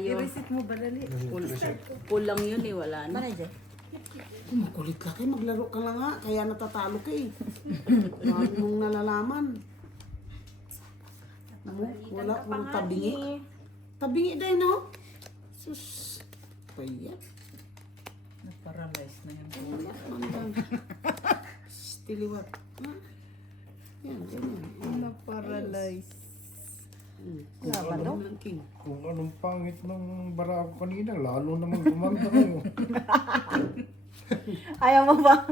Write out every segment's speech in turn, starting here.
tayo. I-reset mo ba dali? Full lang yun eh, wala na. Mana dyan? Makulit ka kayo, maglaro ka lang nga. Kaya natatalo ka eh. Marami mong nalalaman. Wala, puro tabingi. Tabingi din, no? Sus. Payat. Na-paralyze na yan. Mandang. Stiliwat. Ha? Yan, ganyan. Na-paralyze. Wala ba daw? King. Kung anong pangit ng bara ko kanina, lalo naman kumanta kayo. Ayaw mo ba?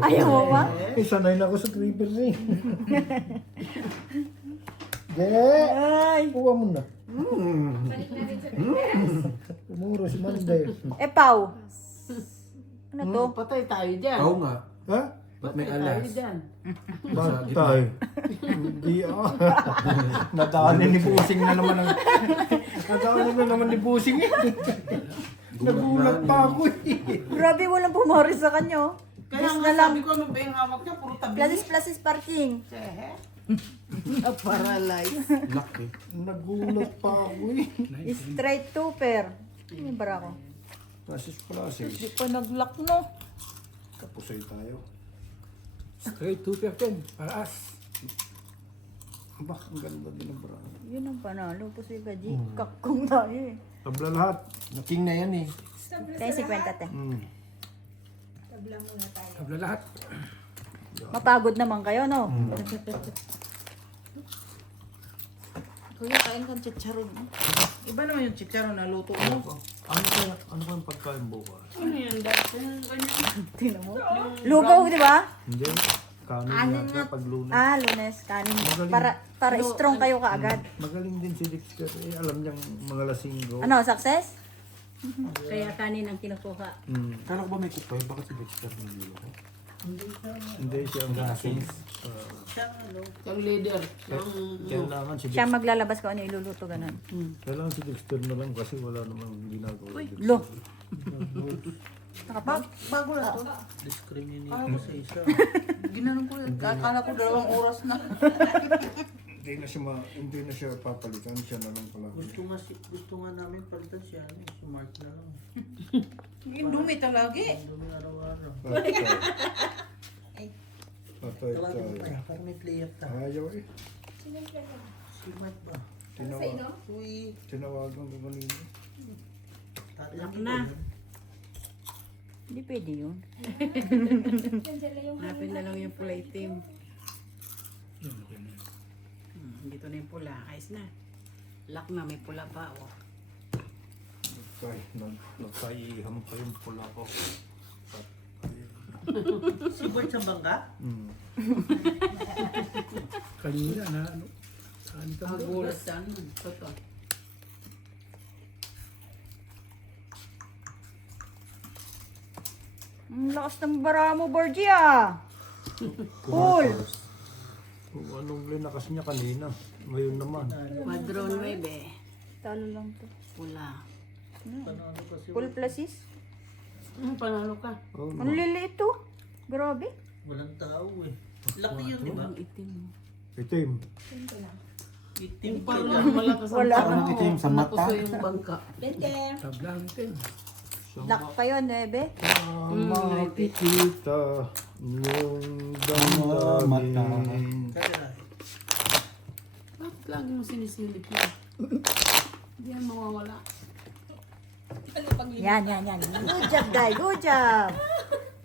Ayaw mo ba? Sanay na ako sa creepers eh. De! Ay! Kuha mo na. Umuro si Monday. Pau. Ano to? Patay tayo dyan. Oo nga. Ha? Ba't may Patay tayo alas? dyan. Bantay. Hindi ah. Nadaanin ni Busing na naman ang... Nadaanin na naman ni Busing eh. Nagulat pa ako eh. Grabe, walang pumori sa kanya. Kaya Yes nga na lang. sabi ko, ano ba yung hawak niya? Puro tabingi. Plasis parking. Sehe. Na-paralyze. Lock eh. Nagulat pa ako eh. Straight twoper. Ano ba ako? Plasis. Di pa nag-lock no. Tapos ay tayo. Straight 215. Paraas. Bah, ang ganda din ang bra. Yun ang panalo po si Gaji. Kakong tayo eh. Tabla lahat. Naking na yan eh. Tayo 50 te. Tabla lahat. Mapagod naman kayo no? Kuya, kain kang chicharon. Iba naman yung chicharon na luto mo. Ano kayong pagkain bukas? Ano yan, dati? Tingnan mo. Lugaw, di ba? Hindi. Kanin yata pag lunes. Lunes, kanin. Magaling. Para strong kayo kaagad. Magaling din si Dexter. Eh, alam niyang mga lasinggo. Ano, success? Kaya kanin ang kinukuha. Kala ko ba may kupoy? Bakit si Dexter ng nilo ko? Hindi siya ang lasing. Yung leader. Yung... Kailangan si Siya Dexter. maglalabas ko ano iluluto ganun. Kailangan si Dexter na lang kasi wala namang ginagawa. Lo. Nakapag? Bago na to. Discriminate ko sa isa. Ginanong ko yun. Akala ko 2 oras na. Hindi na siya papalitan. Siya na lang pala. Gusto nga namin palitan siya. Si Mark na lang. Dumi talaga. Dumi araw-araw. Patay tayo. Parang may player ta. Ayaw eh. Si Mark ba? Tinawagan ko kanina. Lock na. Hindi pwede yun. Hanapin na lang yung pula itim. Dito na yung pula. Ayos na. Lock na, may pula pa. Oh. Nagkaiham pa yung pula ko. Si Bert sa bangka? Kanina na ano. Saan ka ba? Magulat sa ano. Toto. Ang lakas ng bara mo, Borgie ah. Cool. Kung anong linakas niya kanina. Ngayon naman. Quadro 9. Talo lang to. Pula. Full plasis. Panalo ka. Oh, Ang liliit to. Grabe. Walang tao eh. Laki yun, di ba? Ang itim. itim. Itim Parang malakas ang Wala. parang itim sa mata. napuso yung bangka. Tabla ang itim. Lock pa yun, 9. Makikita yung damdamin. Bakit lagi mo sinisilip yun? Hindi yan mawawala. Yan. Good job, Day. Good job.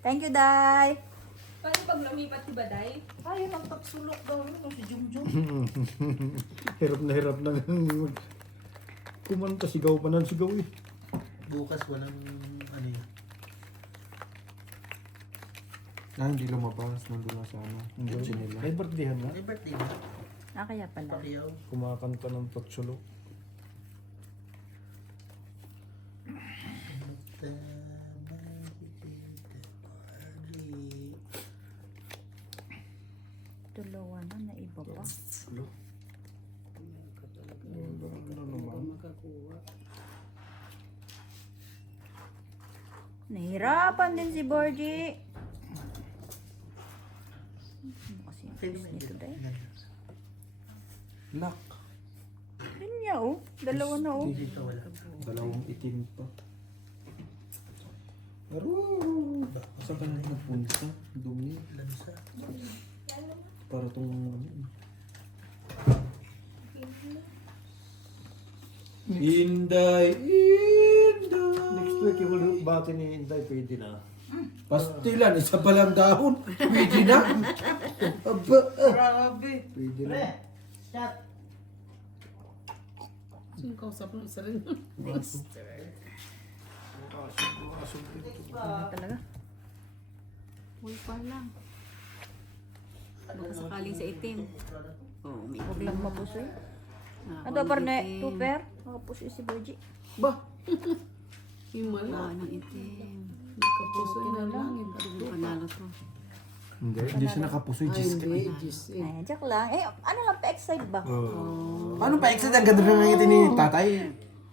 Thank you, Day. Paano pag lumipat si Baday? Ay, nagtagsulok daw yun. Si Jumjum. Hirap na kumanta, sigaw pa ng sigaw eh. Bukas walang ano yun. Hindi lumabas, nandun lang sa ano, yung kotse nila. May birthdayhan na. May birthday na. Kaya pala. Pakiyaw. Kumakanta ng patsulo. Dalawa na, naiba pa. Nahirapan din si Borgie. Kasi yung face nito dahil. Lock. Yun niya oh. Dalawa na oh. Dito wala. Dalawa itim pa. Pero, saan ka na nagpunta? Dumi. Lansa. Para tong ano. Inday, Inday. Next week, yung bati ni Inday, pwede na. Pastilan, isa pa lang dahon. Pwede na. Aba, Grabe. Pwede na. Sino kausap mo? Isa rin. Talaga. Uy, pa lang. Baka sakaling sa itim. Oo, may Huwag lang mapusoy. Ah, Ano par na itim. tuper? Makapusoy si Boji. Ba? Himala. Ah, ng itim. Kapuso na lang. Yung panalo to. hindi siya nakapusoy. Ay, hindi. Diyos eh. Ay, joke lang. Eh, ano lang, pa-excite ba? Paano pa exit ang ganda ng ngiti ni tatay?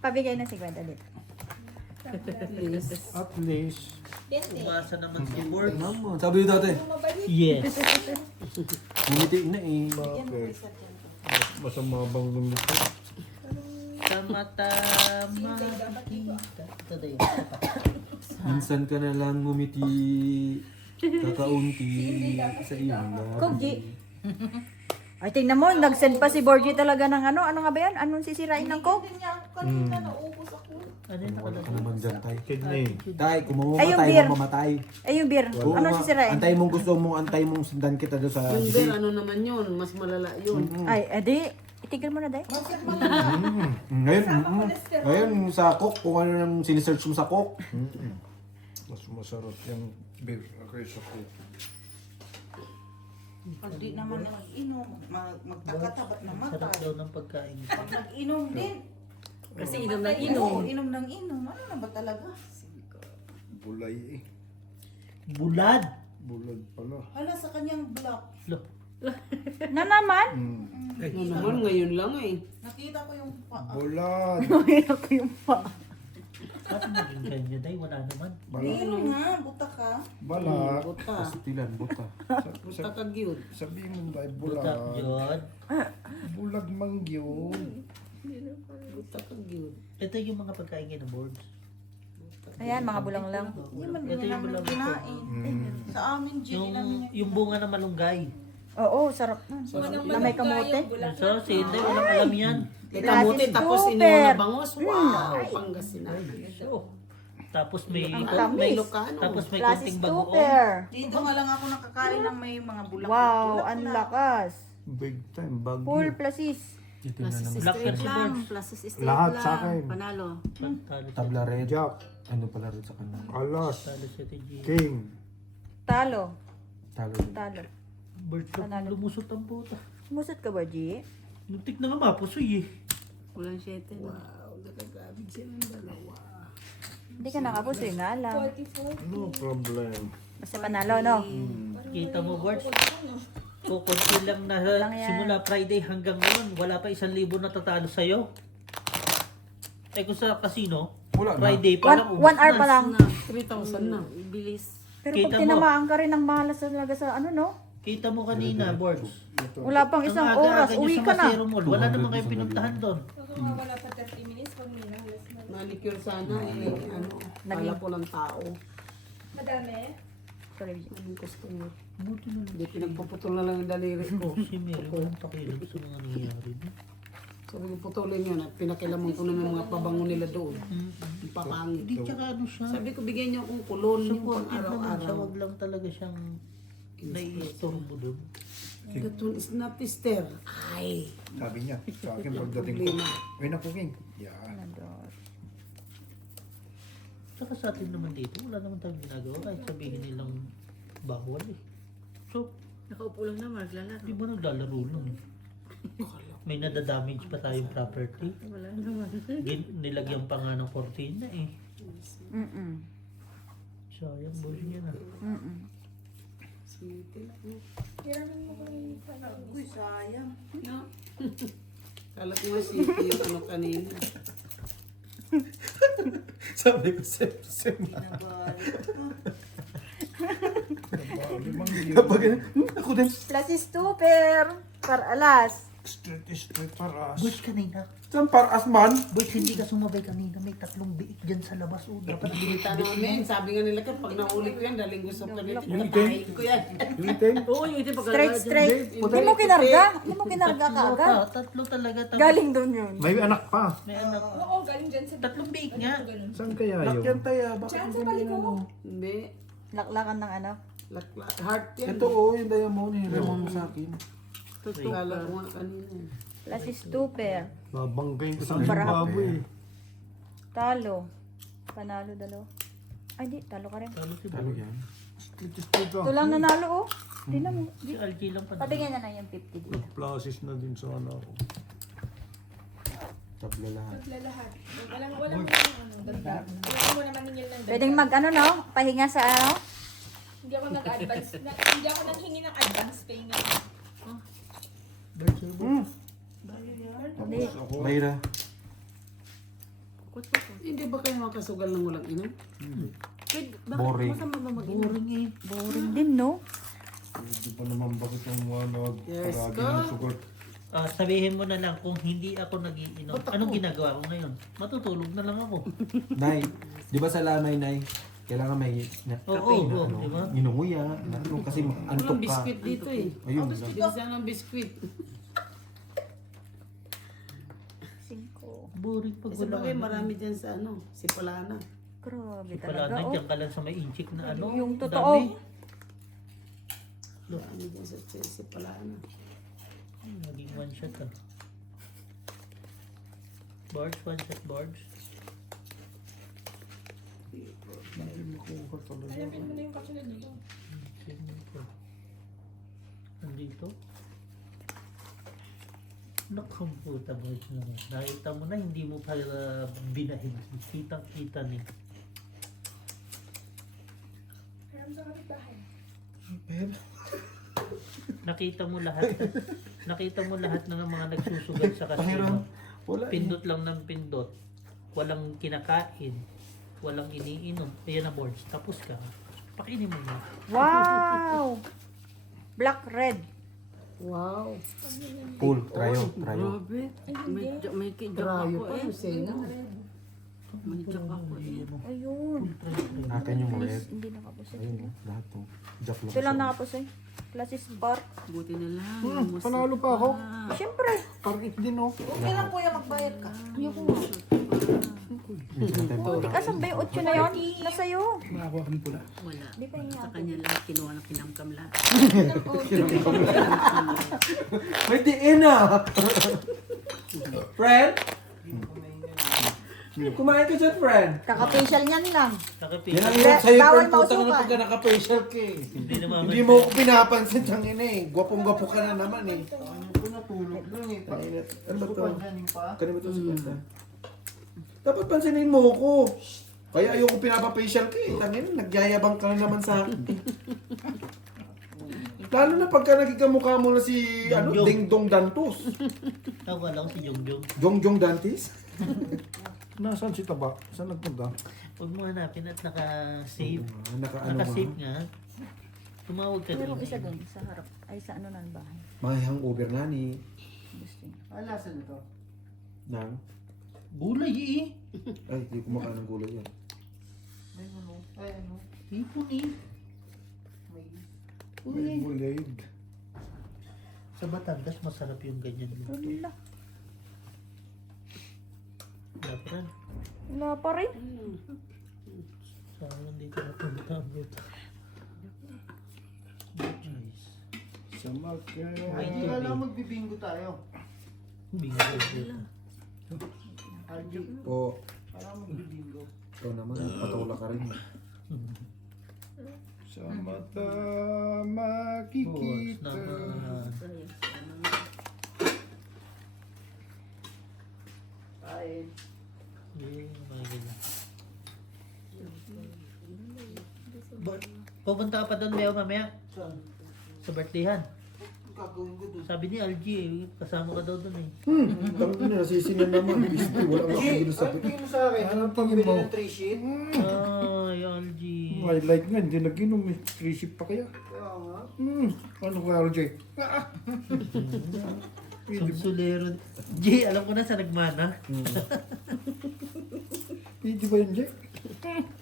Pabigay na si Gwenda dito. At least, Umasa naman si Word. Naman, sabi ni tatay. Yes. Ngumiti na eh. bakit? Masama bang lumito? Tama-tama. Ito na yun. Minsan ka na lang ngumiti. Kakaunti sa iyong Kogi. Ay, tingnan mo, nag-send pa si Borgie talaga ng ano. Ano nga ba yan? Anong sisirain ng Coke? Ano yun? Wala ka naman dyan, tay. Kidney. Tay, kung Ay, yung mamamatay, beer. mamamatay. Ay, yung beer. Oo Ano nga. sisirain? Antay mong gusto mong, antay mong sundan kita doon sa Yung GC. beer, ano naman yun? Mas malala yun. Ay, edi, itigil mo na, Day. Ngayon sa coke, kung ano nang sinisearch mo sa coke. Mas masarap yung beer kaysa coke. Pag di naman nag-inom, magtakatabat na mata. Sarap daw ng pagkain. Pag nag-inom din. Kasi inom ng Oo, inom. inom ng inom. Ano na ba talaga? Bulay eh. Bulad. Bulad pala. Hala sa kanyang block. Na naman? Ano naman, ngayon lang eh. Nakita ko yung Bulad. Mahirap ko yung pa. Bakit naging ganyan, Day? Wala naman. Inom nga, buta ka. Balak. Buta. Pastilan, buta. Buta ka gyud. Sabihin mo dahil Butak bulad. yun. Bulag mang yun. Buta ka gyud. Ito yung mga pagkain ng boards. Ayan, mga bulang lang. Hindi man Ito din yung namin bulang kinain. Sa amin, Jenny namin Yung bunga ng malunggay. Oo, sarap na. Na may kamote. So, si Inday, walang alam yan. May kamuti, tapos Super. iniwan na bangos. Wow! Pangasinan. Tapos may Ang tamis. Ilocano. tapos may Classes konting bagoong. super. Dito nga lang ako nakakain ng may mga bulak. Wow, ang lakas. Big time. Bagyo. Full plasis. Titignan Plus naman. Black straight Pepsi lang. Birds. Plus straight Lahat lang. sa akin. Panalo. Talo sa Tabla red. Jack. Ano pala rin sa kanila? Alas. Talo sa TG. King. Talo. Talo rin. Talo. Bird shop, Panalo. lumusot ang puta. Musot ka, Borgie? Muntik na nga mapusoy eh. Kulang 7. Wow, nagagabig silang dalawa. Hindi ka nakapusoy nga lang. 44. No problem. Basta panalo, no? Kita mo, Birds? Kukunti lang na Lang yan. simula Friday hanggang ngayon, wala pa 1,000 na tatalo sa'yo. Eh kung sa casino, Wala na. Friday pa lang. One hour pa lang. 3,000 na. Bilis. Pero Kita pag mo. tinamaan ka rin ng mahalas talaga sa ano, no? Kita mo kanina, Birds. Wala pang isang Ang aga-aga oras, niyo uwi sa ka na. Masero Mall. Wala naman kayo pinuntahan doon. Baka mawala pa 30 minutes pag may nahalas na. Manicure sana eh. Ano, pala po ng tao. Madami. Sorry, Anong customer? Buti na lang. Hindi pinagpuputol na lang yung daliri ko. Si Mary, walang pakialam sa mga nangyayari. no? Sabi ko putulin yun at pinakilaman ko na ng mga pabango nila doon. Ang papangit. Hindi, tsaka ano siya. Sabi ko bigyan niyo akong kulon yung pang Supportive naman siya. araw-araw. Wag lang talaga siyang nai-istorbo doon. That one is not tester. Ay. Sabi niya sa akin pagdating ko. Uy na cooking. Yeah. Tsaka sa atin naman dito, wala naman tayong ginagawa. Kahit sabihin nilang bawal eh. So, Nakaupo lang naman. Naglalaro. di ba naglalaro lang? May nadadamage pa tayong property. Wala naman. Nilagyan pa nga ng kortina eh. Mm-mm. Sayang, boy niya na. Mm-mm. Hiramin mo kami para Uy, sayang. No? Kala ko nga city yung ano kanina. Sabi ko, sem. Nabalik ka. Limang yun. Kapag, ako din. Plasis super. Para alas. Street paras. Boys, kanina. Saan paras man? Boys, hindi ka sumabay kanina. May 3 biik dyan sa labas. Oh, dapat Kita namin, sabi nga nila pag nahuli ko yan, daling gusto ko nito. Yung itim? Patayin ko yan. Yung itim? Oo, yung itim pag Straight. Hindi mo kinarga. Hindi mo kinarga ka agad. Tatlo talaga. Galing doon yun. May anak pa. May anak. Oo, galing dyan sa... 3 biik nga. Ganun. Saan kaya Lock yun? yan tayo. Bakit Diyan hindi sa balik mo ko. Hindi. Laklakan ng ano. Heart yan. Ito oh, yung diamond. Hiramon mo sa akin. Kala ko nga kanina. Plus is 2 pair. Babanggayin ko sa Para baboy. Talo. Panalo dalawa. Ay, di. Talo ka rin. Ano yan? Street Ito lang nanalo, oh. Tingnan mo. Si LG lang pa. Patingin na yung 50 dito. Plasis na din sana ako. Tabla lahat. Lahat. Walang dagdag. Wala mo naman ningil ng dagdag. Pwedeng mag ano, no? Pahinga sa ano? Hindi ako nag-advance. Hindi ako nanghingi ng advance pay nga. Hindi. Mayra. Hindi ba kayo makasugal ng walang inom? Boring. Boring eh. Boring din, no? Hindi pa naman bakit ang mga Yes, nagparagi ka. ng sugal. Sabihin mo na lang kung hindi ako nagiinom. Anong ginagawa ko ngayon? Matutulog na lang ako. Nay, di ba sa lamay, Nay? Kailangan may Oo, na, di ba? Inunguya. Ano, kasi antok Walang ka. biskwit dito eh. Ayun. Bilisan ng biskwit. 5. Boring pag Kasi wala. bagay marami dyan sa ano, si Polana. Grabe Wala talaga, na, oh. dyan ka lang sa may inchik na ano. Yung dami. totoo. Marami dyan sa si Polana. Naging one shot ah. Boards, one shot boards. Alamin mo na yung kasunod nito. Nandito. Nakamputa mo ito. Nakita mo na, hindi mo pala binahin. Kitang-kita ni. Haram sa kapitbahay. Nakita mo lahat. Nakita mo lahat ng mga nagsusugat sa kasino. Wala. Pindot lang ng pindot. Walang kinakain. Walang iniinom. Ayan na boards. Tapos ka. Pakinin mo na. Wow! Black, red. Wow. Pool. Trayo. Grabe. May kidyak ako eh. Sino? May kidyak ako eh. Ayun. Akin yung red. Hindi nakapusin. Ayun oh. Lahat to. Jack lang. Ito lang nakapusin. Plus is bar. Buti na lang. Panalo pa ako. Siyempre. Parit din oh. Kailan kuya magbayad ka? Ayoko nga. Asan ba yung 8 na yun? Nasa'yo. Nakakuha kami pula. Wala. Di pa niya. Sa kanya lang kinuha ng kinamkam lahat. May diin ah! Friend? Kumain ka dyan, friend. Kaka-facial niyan lang. Nakapit. Yan ang hirap sa'yo, Bawal friend. Putang na mausukan. pagka naka-facial ka eh. Hindi naman. Hindi mo ako pinapansin siyang ina eh. Gwapong-gwapo ka na naman eh. Ano ba ito? Kanina ba ito si Pesta? Dapat pansinin mo ako. Kaya ayoko pinapa-facial ka eh. Tangin, nagyayabang ka na naman sa akin. Lalo na pagka naging kamukha mo na si ano, Jongjong. Ding Dong Dantos. Tawag lang si Jongjong. Jongjong Dantis? Nasaan si Taba? Saan nagpunta? Huwag mo hanapin at naka-save. Naka-ano Naka-save nga. Tumawag ka Meron din. isa dun sa harap. Ay, sa ano ng bahay. May hangover nga ni Gusto niya. Nang. Gulay eh. Ay, di kumakain ng gulay yan. Hipon eh. May bulig. Sa Batangas, masarap yung ganyan. Wala. Dapat Wala pa rin. sayang dito na punta dito. Nice. Sa Makay. Ay, tubig. magbibingo tayo. Bingo dito. O. Ikaw naman, patula ka rin. Sa mata Boards makikita. naman. Yeah, mga ganyan. Pupunta ka pa doon, Leo, mamaya? Sa birthdayhan. Sabi ni Algie, kasama ka daw doon eh. Tangin na, nasisinan naman. Bispi, wala nga ako sa tingin mo sa akin? Anong pambili ng 3 sheet? Ay, Algie. May like nga, hindi nag-inom eh. 3 ship pa kaya? Kaya nga. Ano kaya, RJ? Sumsulero. G, alam ko na sa nagmana. Pwede ba yun, Jack?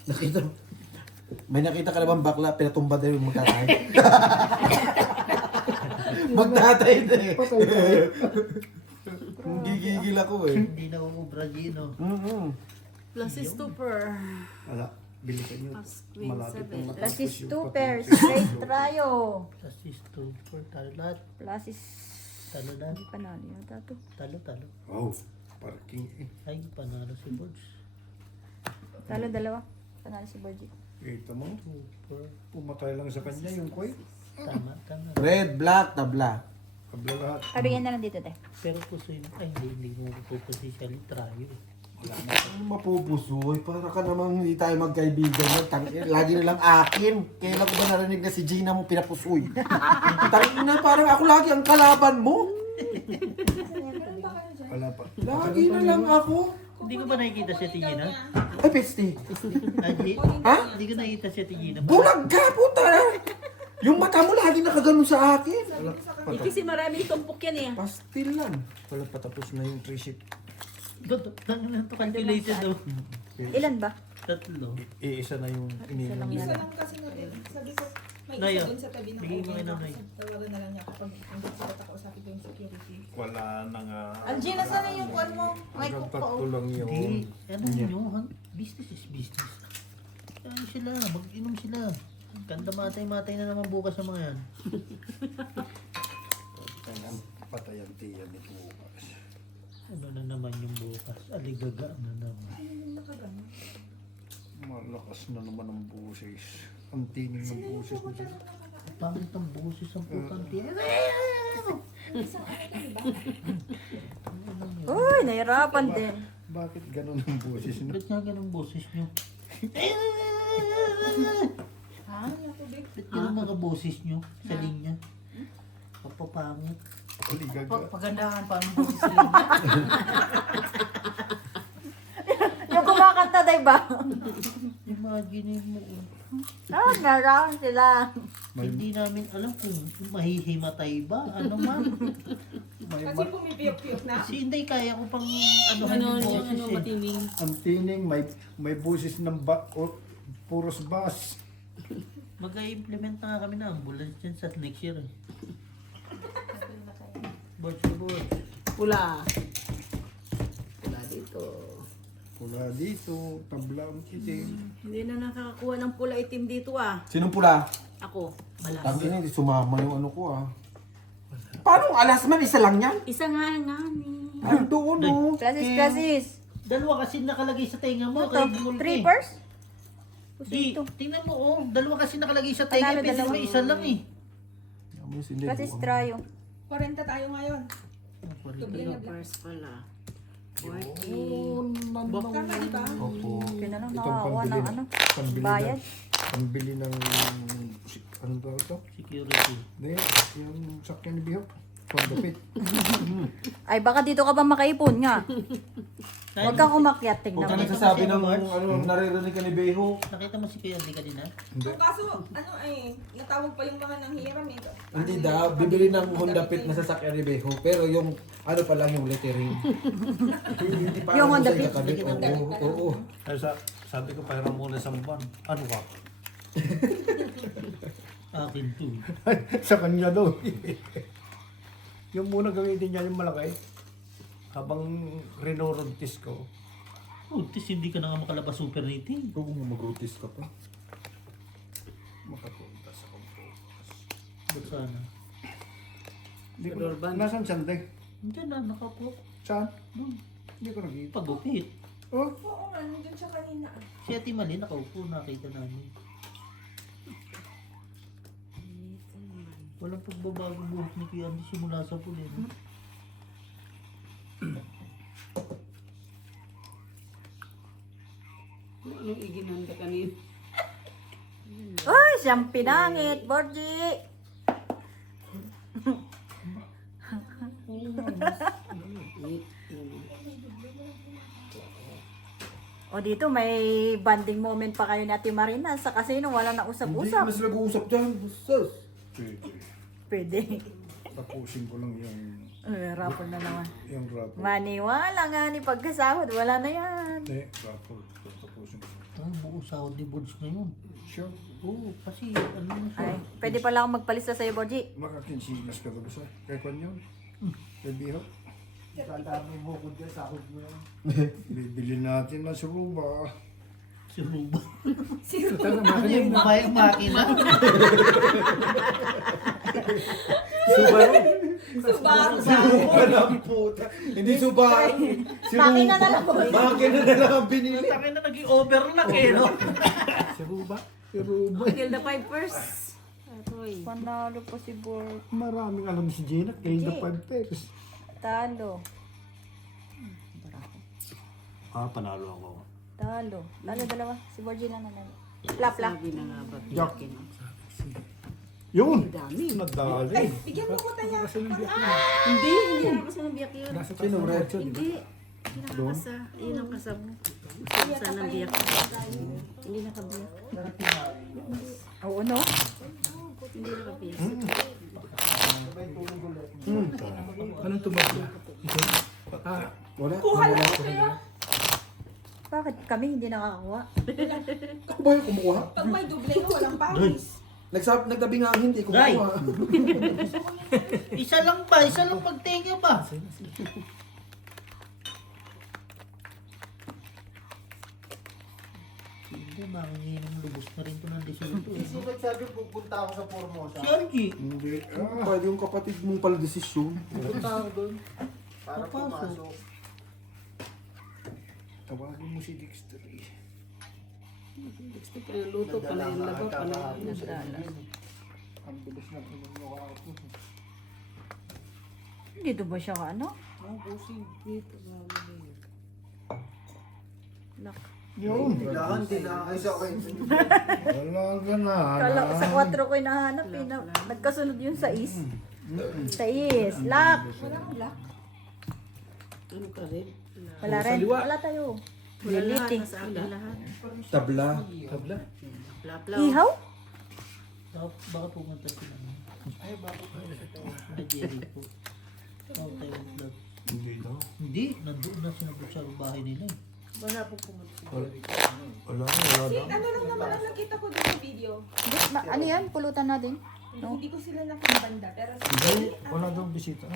Nakita mo. May nakita ka na bang bakla, pinatumba na yung magtatay? Magtatay na eh. Gigigil ako eh. Hindi na umubra G, no? Plus is super. Wala. Bilisan nyo. Plus queen Malapit seven. na Plus matapos is yung 2 patong pairs. six. Straight trio. Plus is 2, 4, talo lahat. Plus is... Talo lahat. Hindi panalo yata to. Talo. Wow. Parking eh. Ay, panalo si Borge. Talo dalawa. Panalo si Borgie. Kita mo. 2, 4. Pumatay lang sa kanya yung koy. Tama. Red, black, tabla. Kabla lahat. Kabigyan na lang dito, te. Pero puso yun. Ay, hindi mo pupositially try eh. Ano mapupusoy? Para ka namang hindi tayo magkaibigan. Lagi na lang akin. Kailan ko ba narinig na si Gina mo pinapusoy? Tangina, parang ako lagi ang kalaban mo. Wala pa. Lagi na lang ako. Hindi ko ba nakikita si Tigina? Ay, peste. Ay, G? Ha? Hindi ko nakikita si Tigina. Bulag ka, puta! Yung mata mo lagi nakaganon sa akin. Kasi maraming tumpok yan eh. Pastil lang. Wala patapos na yung 3 shift. Tangan to calculated daw. Ilan ba? 3. Iisa na yung ininom Isa niya. lang kasi na rin. Sabi ko, may Nayo, isa dun sa tabi ng bigay mo oven. kay Nanay. Tawagan na lang niya kapag hanggang sila kakausapin ko yung security. Wala na nga. Angela, sana yung kuwan mo? May Hanggang cook pa. tatlo lang yun. Hindi, ano nyo, business is business. Ano sila, mag-inom sila. Kanda matay-matay na naman bukas sa mga yan. Tangan, patayan tiyan ni bukas. Ano na naman yung bukas? Aligaga na naman. Malakas na naman ang busis. Ang tining ng busis niya. Pangit ang busis ang putang tiyan. Uy, nahirapan din. Bakit ganun ang busis niya? Ba't nga ganun boses nyo? Ba't ganun mga boses nyo sa linya? Kapapangit. Aligaga. Pagandahan pa ang busis sila. Yung kumakanta, diba? Imagine mo. Naraon sila. Hindi namin alam kung mahihimatay ba. Ano man. Kasi pumipiyok-piyok na. Kasi hindi kaya ko pang ano Ano yung yung boses ano eh. matiming. Ang tining, may busis ng puros bas. Mag-implement na nga kami na ambulance dyan sa next year eh. Board. Pula. Pula dito. Pula dito, tabla ang itim. Hindi na nakakakuha ng pula itim dito ah. Sinong pula? Ako. Wala. Tangin na, hindi sumama yung ano ko ah. Paano alas man? Isa lang yan? Isa nga ni. Ay, doon oh. Clasis. Dalawa kasi nakalagay sa tenga mo. Ano to? kay Bulk 3 eh. pairs? Di, tingnan mo oh. Dalawa kasi nakalagay sa tenga. Panalo, Pwede dalawa. naman isa lang eh. Clasis trio. 40 tayo ngayon. Yung first pala. 40. Tama, di ba? Opo. Kaya na lang Itong nakakuha ng ano. pambili Bayad. Pambili ng, anong tawag ito? Security. Hindi, yung sakyan ni Bihok. Pagdapit. Ay, baka dito ka ba makaipon nga? Huwag kang umakyat, tingnan Huwag ka mo. nagsasabi ng ano, naririnig ka ni Beho. Nakita mo si Kuya Andy kanina? Ang kaso, ano natawag pa yung mga nanghiram eh. Hindi daw, bibili ng Honda Fit na sasakyan ni Beho. Pero yung, ano pa lang yung lettering. Hindi pa Yung ano Honda sa Fit? ikakabit. Oo. Ay, sabi ko, pahiram muna sa buwan. Ano ka? Akin to. Sa kanya daw. Yung muna gamitin niya yung malaki. Habang rinorontis ko. Oh, tis hindi ka na nga makalabas super rating. Kung mag-rotis ka pa. Makapunta sa komputas. Ba't sana? Hindi ko Pedorban. Nasaan siyang Hindi na, nakapo. Saan? Hindi ko nakita. Pagupit. Oh, Oo nga, nandun siya kanina. Si Ate Mali, nakaupo, nakita namin. Walang pagbabago buhok ni Kuya Andy simula sa puli. No? Anong iginanda kanina? Uy, siyang pinangit, Borgie. O dito, may bonding moment pa kayo ni Ate Marina sa casino, wala na Hindi usap-usap. mas nag-uusap dyan. Sus. pwede. Pwede. Tapusin ko lang yung Raffle na naman. Yung raffle. Maniwala nga ni pagkasahod. Wala na yan. Hindi, raffle. Tapusin ko. Ang buo sahod ni Borge ngayon. Sure. Oo, kasi ano na siya. Ay, pwede pala akong magpalista sa'yo, Borgie. Makakinsinas ka ba sa? Kaya kwan yun? Kaya biho? Dadami mo kung dyan, sahod mo yan. Bibili natin na suruba. Si Ruba. Ano yung bumayang makina? Subaru. Subaru. Walang puta. Hindi Subaru. Si Makina na lang. Makina na lang ang binili. Taki na naging overlock eh, no? Suruba? Suruba. Kill the pipers. Aroy. Panalo po si Borg. Maraming alam si Gina. Kaya the 5 pesos. Talo. Panalo ako. Talo. Talo dalawa. Si Borgie na nanalo. Plap, plap. Sabi na nga ba? Jack. Biyakin. Yun! Dami. Nadali. Bigyan mo ko tayo. Hindi nakakasa ng biyak yun. Sino, Red? Hindi. Hindi nakakasa. Yun ang kasabo. Kasa ng biyak. Hindi nakabiyak. Oo, no? Hindi nakabiyak. Anong tumabla? Wala. Kuha lang ko kayo. Bakit kami hindi nakakakuha? Ako ba yung kumukuha? Pag may duble ko, walang pawis. Nagtabi nga ang hindi Ray. kumukuha. Isa lang ba? Isa lang magtinga ba? Hindi, mangingi ng lubos na rin ito ng desierto. Sino nagsabi pupunta ako sa Formosa? Si Argy. Hindi. Pwede yung kapatid mong pala desisyon. Punta ako doon. Para Papasok. pumasok. Tawagin mo si Dexter eh. Gusto pa yung luto. Pala yung laba. Pala yung nadalas. Ang bilis na pinunok ako. Dito ba siya ano? Oh, busing. Dito. Lak. Yun. Lahan din na kayo sa akin. Wala ka na. Kala ko sa 4 ko hinahanap eh. Nagkasunod yung 6. 6. Lock. Ano ka rin? Wala rin. Wala tayo. Wala lahat. Liliti. Nasa akin lahat. Tabla. Laplaw. Ihaw? Baka pumunta sila. Ay, bakit pumunta Jerry po. Oh, tayo na. Hindi daw. Hindi, nandoon na sinabot sa bahay nila eh. Wala. Ano lang naman ang nakita ko doon sa video. Hindi, ano yan? Pulutan natin. No? Hindi ko sila nakabanda. Pero Hindi. Wala daw bisita.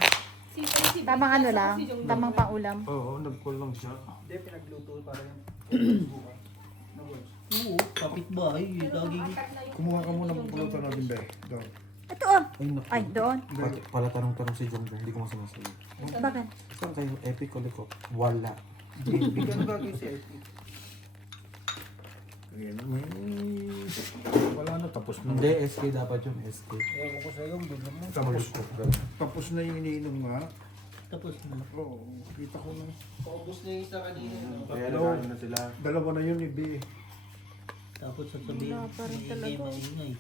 si Tamang ano lang. Tamang pangulam. Oo, nagcall lang siya. Hindi, pinagluto para yung Oo, kapitbahay. Laging Kumuha ka muna ng pulutan natin, Be. Daw. Ito oh. Ay, doon. Pala tanong-tanong si John John, hindi ko masasabi. Bakit? Saan kayo? Epic o Liko? Wala. Bigyan ba kayo si Epi? Ayan, wala na, tapos na. Hindi, SK dapat yun, SK. Ewan ko sa'yo, doon naman. Tapos na yung iniinom nga. tapos na. Oo, kita ko na. Paubos na yung isa kanina. Kaya nagano na sila. Dalawa na yun, Be. Tapos sasabihin, maingay.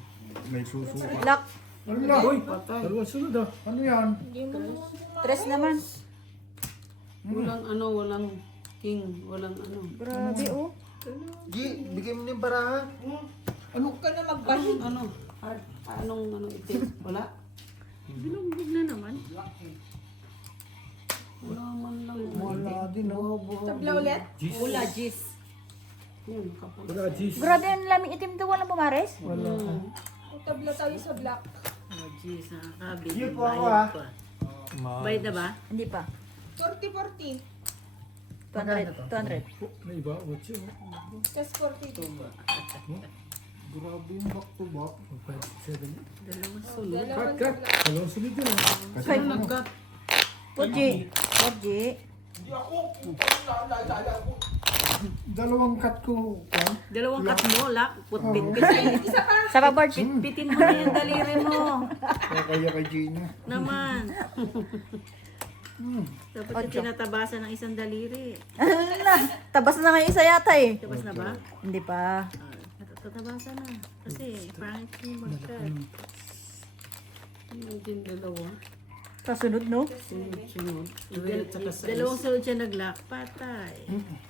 May susuka. Lock. Ano na? Uy, dalawa sunod ah. Ano yan? 3 naman. Walang ano, walang king, walang ano. Grabe oh. Gi, bigay mo na yung barahan. Huwag ka na magbahin. Ano? Anong itim? Wala? Bilumbog na naman. Wala man lang. Wala din ah. Tabla ulit. Wala, Jis. Yun, kapag. Wala, jeez. Grabe ang laming itim doon. Walang pumares. Wala. Tabla tayo sa black. Wala, Jis. Nakakabi. Cute po ako, ah. Bayad na ba? Hindi pa. 40-40. 200. May iba, what's yun? Just 42. Grabe yung back to back. 5, 7. Dalawang sunod. Dalawang tabla. Dalawang sunod yun ah. Kasi nag-cut. Puji. Puji. Dalawang cut ko. Kwan? Dalawang cut mo, lak. Pitpitin. Isa pa. Sa babard. Pitpitin mo na yung daliri mo. Kaya kay Gina. Naman. Dapat yung tinatabasan ng isang daliri. Tabas na nga yung isa yata eh. Tabas na ba? Hindi pa. Tatabasan na. Kasi, pangit yung mag-cut. Yung din dalawa. Kasunod no? Sunod. Dalawang sunod siya nag-lock. Patay.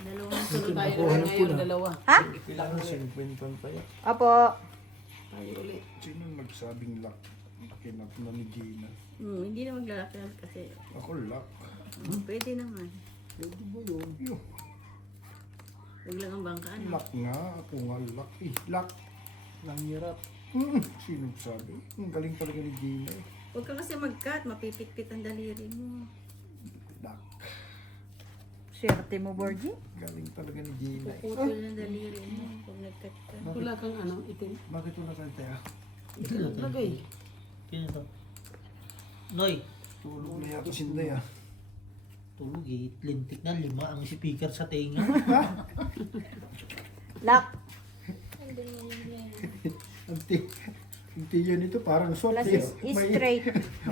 Dalawang sunod tayo na ngayon. Dalawa. Ha? Kailangan 50 tayo. Opo. Tayo ulit. Sino nagsabing lock? Kinap na ni Gina. Hindi na maglalak yan kasi Ako lock. pwede naman. Pwede ba yun? Yun. Huwag lang ang bangkaan. Lock nga. Ako nga lock. Lock. Ang hirap. Sino sabi? Ang galing talaga ni Gina. Huwag ka kasi mag-cut, mapipit-pit ang daliri mo. Lock. Swerte mo, Borgie. Galing talaga ni Gina. Puputol ng daliri mo pag nag-cut ka. Wala kang itim. Bakit wala tayo tayo? Lagay. Sino to? Noy, Tulog na yata si Inday ah. tulog eh. Lintik na 5 ang speaker sa tenga. Lock. Ang tiyan nito parang SWAT. Plus is straight.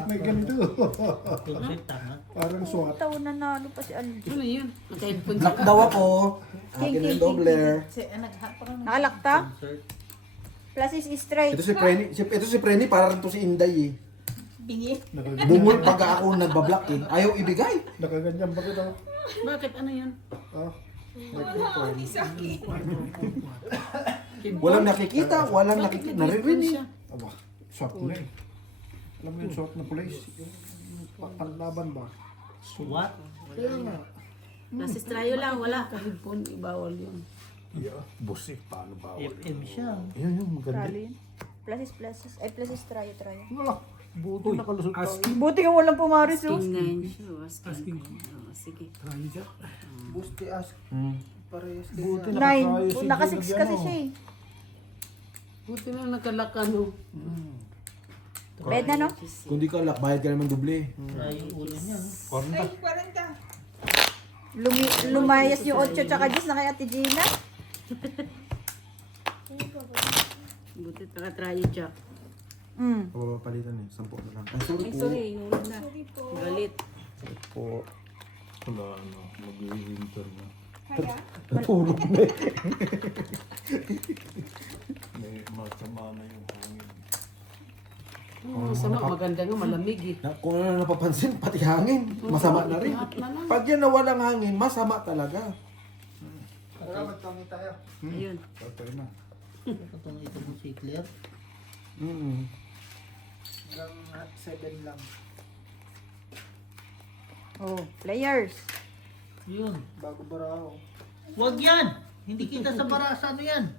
May ganito. Concept tama. Parang SWAT. Taon na nalo pa si Algie. Ano yun? Naka-headphone Lock daw ako. Akin yung dobler. Nakalakta? Concert. Plus is straight. Ito si Preni, parang to si Inday eh. Bingi. Bumul pag ako nagbablock eh. Ayaw ibigay. Nakaganyan ba kita? Bakit? Ano yan? Ah, Wala ako ni Saki. Walang nakikita, walang nakikita. Naririnig. aba, SWAT na eh. Alam mo yung SWAT na police? Panlaban ba? SWAT. Kaya nga. Nasistrayo lang, wala. Naka-headphone, ibawal yun. Yeah, busik. Paano ba? FM siya. Yun, maganda. Talo yun. Plus is. Ay, plus is try. Wala. Buto nakalusot tayo. Buti nga walang pumaris, oh. Asking na yun siya. Asking. Sige. Busti ask. Parehas din Buti yan. Nine. nakatayo si Naka-6 Gina kasi dyan, siya eh. Buti na nakalak ano. Bed na, no? Kung di ka lock, bayad ka naman doble. Ay, yung ulo niya. Ay, 40. Lumayas yung 8 tsaka 10 na kay Ate Gina. Buti naka-try Jack. Pababalitan eh, 10 na lang. Ay, Ay, sorry po. sorry. Nulog na. Galit. Po. Wala na. Mag-winter na. Kaya? Natulog na eh. May masama na yung hangin. Masama, maganda nga, malamig eh. Kung ano napapansin, pati hangin. Masama na rin. Pag yan na walang hangin, masama talaga. Tara, magtangi tayo. Ayun. Patay na. Ito mo si Claire. Hanggang 7 lang. Oh, players. Yun. Bago baraho. Wag yan! Hindi kita sa barasa. Ano yan?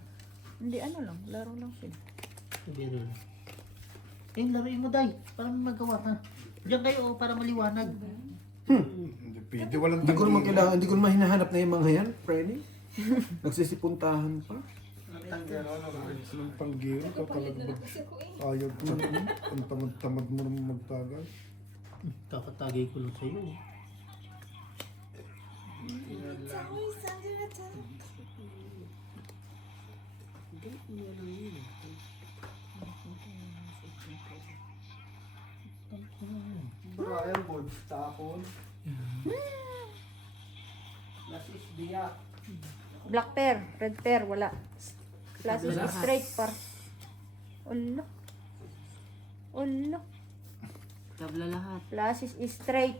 Hindi, ano lang. Laro lang sila. Biro lang. Eh, laruin mo, Day. Para may magawa ka. Diyan kayo, para maliwanag. Hindi pwede. Walang Hindi ko naman kailangan, hindi ko naman hinahanap na yung mga yan, Frenny. Nagsisipuntahan pa. Ng panggiro. Kakalagbag. Ayaw ka. Ang tamad-tamad mo naman magtagal. Kakatagay ko lang sa'yo. Brian Boyd, tapon. Last is biyak. Black pair, red pair, wala. Plus is straight par. Ulo. Ulo. Tabla lahat. Plus is straight.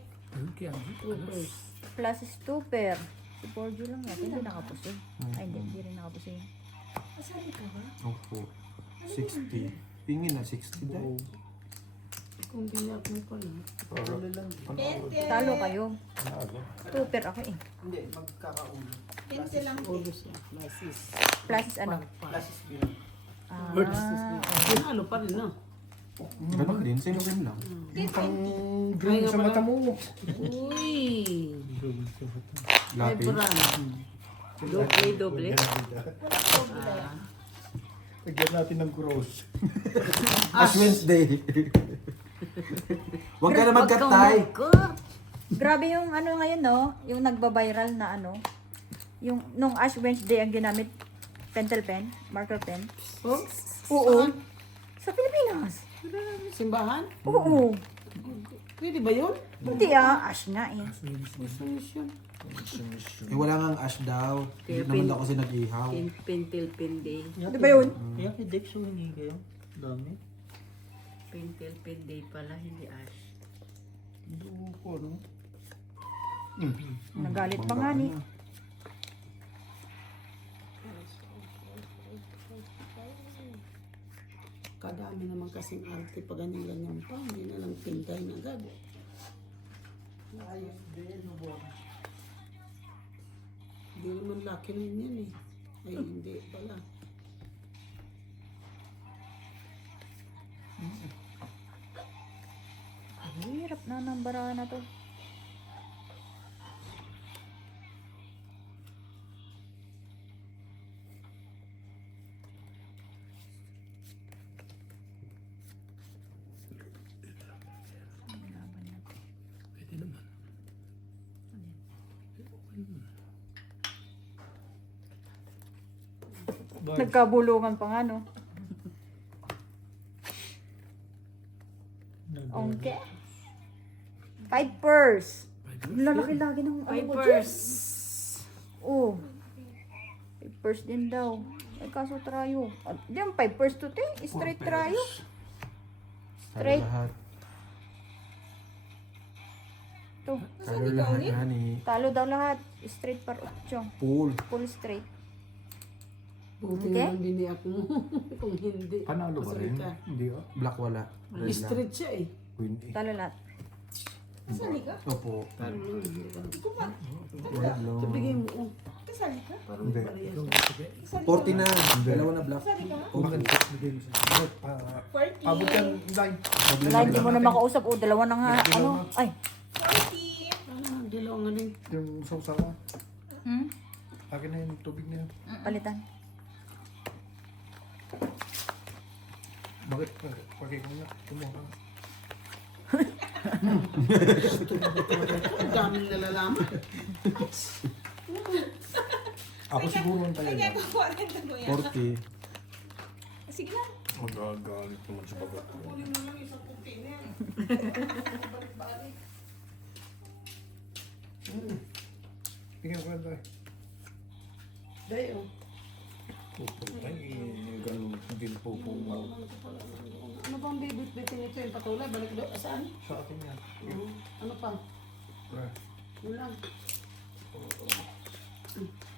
Plus is 2 pair. Si Borgie lang natin, hindi nakapusin. Ay, hindi rin nakapusin. Opo. 60. Pingin na 60 dahil. Kung biyak mo pala. Talo kayo. 2 pair ako eh. Hindi, magkakaulo. 20 lang. Obvious yan. Lasis. Plus is ano? Last is biyak. Pinalo pa rin na. Ganun din, sino rin lang. Yung pang green sa mata mo. Uy! Ay, Lapis. brand. Doble. Lagyan natin ng cross. Ash Wednesday. Huwag ka na magkatay. Grabe yung ano ngayon, no? Yung nagba-viral na ano. Yung nung Ash Wednesday ang ginamit pentel pen, marker pen. Oh? Oo. Sa Pilipinas. Simbahan? Oo. Pwede ba yun? Hindi Ash nga eh. Mission. Eh, wala nga ash daw. Hindi naman daw kasi nag-ihaw. Pentel pen day. Di ba yun? Kaya kay Dex humingi kayo. Dami. Pentel pen day pala, hindi ash. Doon ko, no? Nagalit pa nga ni. Napakadami naman kasing arte pag ganyan pa. Hindi na lang tingkay na agad. Ayos din, no? Hindi naman laki rin yan eh. Ay, hindi pala. Hirap na ng barahan na to. Pwede naman. Nagkabulungan pa nga, no? Okay. 5 purse. Ang lalaki-laki ng ano ko dyan. Pipers. Oh. 5 purse din daw. Ay, kaso trayo. Di ang 5 purse to, te. Straight trayo. Straight. Lahat. To. Talo lahat, honey. Talo daw lahat. Straight par 8. Pool. Full straight. Buti Okay. naman din ako mo. Kung hindi. Panalo ba rin? Pasal ka. Hindi ah. Black wala. Red lang. Straight siya eh. Windy. Talo lahat. Kasali ka? Opo. Talo lang. Hindi ka. Ikaw ba? Red lang. Ito bigay mo. Oh. Kasali ka? Parang Hindi. pareha. Kasali 40 na. Dalawa na black. Kasali ka? Bigay mo sa Abot 40. yan, Day. Wala, hindi mo na makausap. O, dalawa na nga. Ano? Ay. 40. Ano, dilaw nga din. Yung sausawa. Hmm? Akin na yung tubig na yun. Palitan. Bakit? Pagay ko na. Kumuha ka. Ang daming nalalaman. Ako siguro ang tayo. Kaya ko 40 mo yan. 40. Sige lang. Magagalit naman sa bagat. Tingnan ko yan tayo. Day, oh. Puputay, ganun din po po. Ano bang bibit-bitin ito yung patuloy? Balik doon. Saan? Sa atin yan. Ano pa? Pre, Yun lang.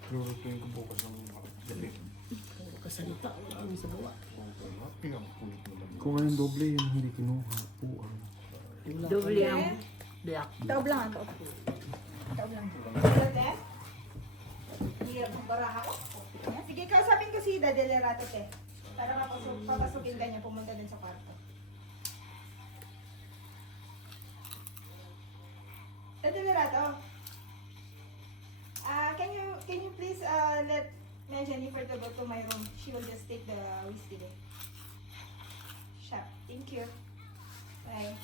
lulutuin ko bukas ng gabi. Puro kasalita. Wala kami sa buwa. Pinakakulit naman. Kung anong doble yun, hindi kinuha. Puang. Doble ang black. Taob lang. Taob. Taob lang. Te? Hirap ang baraha ko. Sige, kausapin ko si Daddy Rato, te. Para papasukin ka niya, pumunta din sa kwarto. Daddy Rato, can you please let Jennifer to go to my room? She will just take the whiskey there. Shop. Thank you. Bye.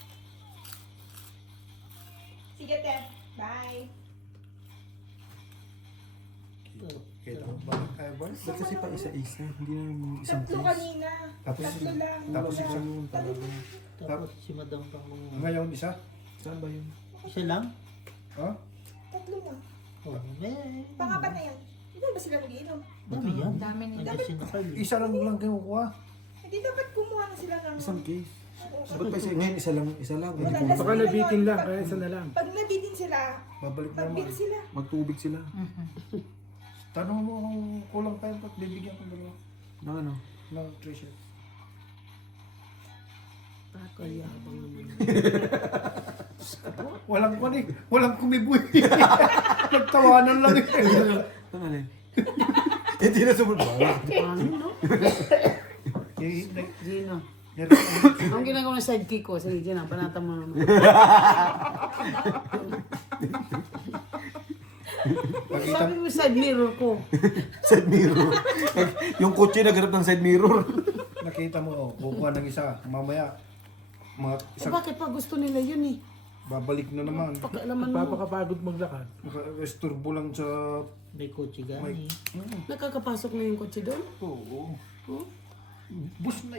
Sige, te. Bye. Kita mo ba? Kaya ba? Ba't kasi pa isa-isa? Hindi na yung isang Tatlo case. kanina. Tapos Tatlo lang. tapos Wala. isa yun talaga. Tapos si Madam pang Ngayon isa? Saan ba yun? isa lang? Ha? Tatlo lang. Oh, may Pangapat na yan. Hindi ba sila mag-iinom? dami yan. Dami nila. Nandiyan si Nakal. Isa lang kinukuha. Hindi dapat kumuha na sila ng... Isang case. Oo. Ba't pa isa? Ngayon isa lang. Isa lang. Hindi Wala, ko last Baka week nabitin yun, lang, pag- kaya isa na lang. Pag nabitin sila, Babalik na pag-bill naman. sila. magtubig sila. Tanong mo kung kulang tayo at bibigyan ko dalawa. Na ano? Na treasure. Pakayabang naman. Walang kwan eh. Walang kumiboy. Nagtawanan lang eh. Saan alin? Hindi na sumul. Ano, no? Eh, Gino. meron- Ang ginagawa ng sidekick ko, sige, Gina, panata mo naman. Sabi mo side mirror ko. Side mirror. Yung kotse nagharap ng side mirror. Nakita mo, oh, kukuha ng isa. Mamaya, mga Eh isang bakit pa gusto nila yun eh? babalik na naman. Pakialaman mo. Papakapagod maglakad. Esturbo lang sa... May kotse gani. Nakakapasok na yung kotse doon? Oo. Oh? Bus na,